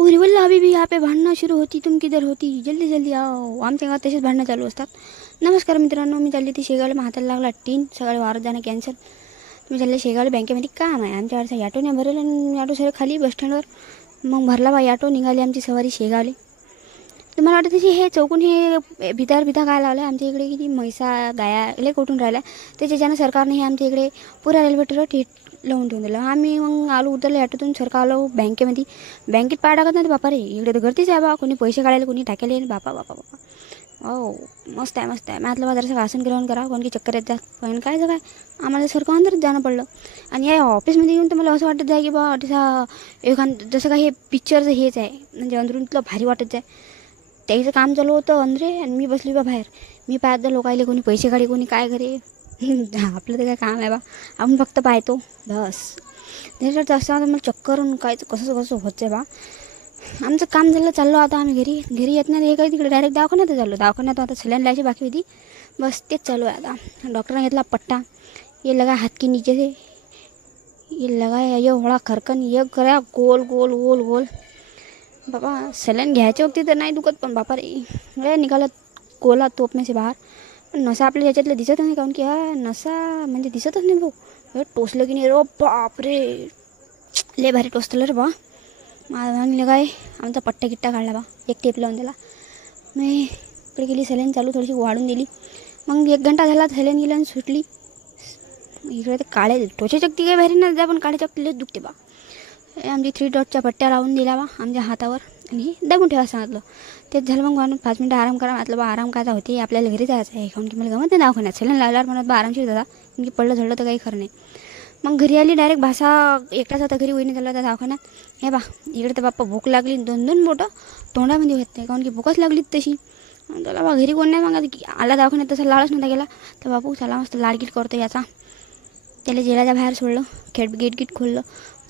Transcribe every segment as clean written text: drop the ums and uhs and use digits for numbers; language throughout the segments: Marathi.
अरे वल्ला अभी भी यहाँ पे भांडणं सुरू होती, तुम किधर होती, जल्दी जल्दी आओ. आमच्या गावात तसेच भांडणं चालू असतात. नमस्कार मित्रांनो, मी चालली ती शेगावला. हाताला लागला टीन. सकाळी वावरात जाणं कॅन्सल. तुम्ही चालले शेगावला. बँकेमध्ये काम आहे आमच्याकडचा. ॲटो नाही भरेल आणि ॲटो सर खाली बस स्टँडवर. मग भरला बा ॲटो. निघाली आमची सवारी शेगावले. तुम्हाला वाटतं तशी हे चौकून हे भितार काय लावलं आहे आमच्या इकडे, किती म्हैसा गाया लय कुठून राहिल्या. त्याच्यानं सरकारने हे आमच्या इकडे पुरा रेल्वे ट्रॅक लावून ठेवून दिलं. आम्ही मग आलो, उतरले ॲटोतून. सरकार आलो बँकेमध्ये. बँकेत पाय टाकत नाही बापा रे. इकडे तर गर्दीच आहे बा. कोणी पैसे काढायला, कोणी टाकायला येईल. बापा बापा बापा. हो मस्त आहे मस्त आहे. मॅथलं बा जरासं आसन ग्रहण करा, कोण की चक्कर येत जात. पण काय काय आम्हाला सरकार अंदरच जाणं पडलं. आणि या ऑफिसमध्ये येऊन तर मला असं वाटत आहे की बा तसा जसं काय हे पिक्चरचं हेच आहे. म्हणजे अंदरूनतलं भारी वाटत आहे. त्याचं काम चालू होतं अंदरे आणि मी बसली बा बाहेर. मी पाहत लोकायले, कोणी पैसे काढे, कोणी काय करे. आपलं तर काय काम आहे बा. आपण फक्त पाहतो बस. त्याच्यात असं मला चक्कर काय कसं कसं होत आहे बा. आमचं काम झालं, चाललो आता आम्ही घरी येत नाही. हे काय तिकडे डायरेक्ट दवाखान्यात चाललो. दवाखान्यात आता सलाईन लावायची बाकी होती. बस तेच चालू आहे आता. डॉक्टरने घेतला पट्टा. ये लगा हात की नीचे से, ये लगाया ये होळा खरकन, ये करा गोल गोल गोल गोल. बाबा सलाईन घ्यायच्या होती तर नाही दुखत, पण बापा रे निघाला गोला तोप में से बाहेर. पण नसा आपल्या ह्याच्यातलं दिसत नाही, काऊन की हा नसा म्हणजे दिसतच नाही भाऊ. हे टोचलं की नाही रो बापरे, लय भारी टोचलं रे बा. माझं काय आमचा पट्टा गिट्टा काढला बा. एक टेप लावून दिला. मी इकडे गेली, सलाईन चालू थोडीशी वाढून दिली. मग 1 घंटा झाला, सलाईन गेली आणि सुटली. इकडे ते काळे टोचे चक्ती काही भारी नाही, पण काळे चक्तीलेच दुखते बा. आमची 3 डॉटच्या पट्ट्या लावून दिल्या बा आमच्या हातावर आणि दाबून ठेवा सांगितलं. तेच झालं. मग म्हणून 5 मिनटं आराम करा म्हटलं बा. आराम काय होते, आपल्याला घरी जायचं आहे. काऊन की मला गमत नाही दवाखान्यात. सलाईन लावल्यावर म्हणत बा आरामशीर दादा, कारण की पडलं झडलं तर काही खरं नाही. मग घरी आली डायरेक्ट. भाषा एकटाच होता घरी, वहिनी झाला होता दवाखान्यात. हे बा इकडे तर बाप्पा भूक लागली. 2 बोटं तोंडामध्ये होत नाही, काऊन की भूकच लागली तशी. त्याला बा घरी कोण नाही मग आला दवाखान्यात. तसा लाळच नव्हता गेला. तर बापू चला मस्त लाडगीट करतो याचा. त्याला जेलाच्या बाहेर सोडलं. गेट खोललं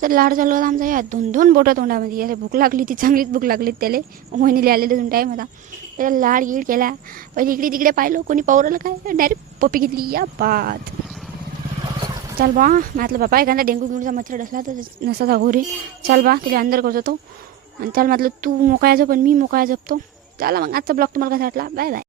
तर लाड चालू होता आमचा. या 2 बोटं तोंडामध्ये. याला भूक लागली ती, चांगलीच भूक लागली त्याला. वहिनीले आलेलं दोन टाईम होता. त्याला लाड गीड केला. पहिले इकडे तिकडे पाहिलं, कोणी पावरलं काय, डायरेक्ट पप्पी घेतली या पात. चल बा म्हटलं बापा, एखादा डेंगू गिंगूचा मच्छर डसला तर नसाचा घोरी. चल बा त्याला अंदर करतो तो. आणि चल म्हटलं तू मोकळा झोप आणि मी मोकळा झोपतो. चला मग आजचा ब्लॉग तुम्हाला कसा वाटला. Bye bye.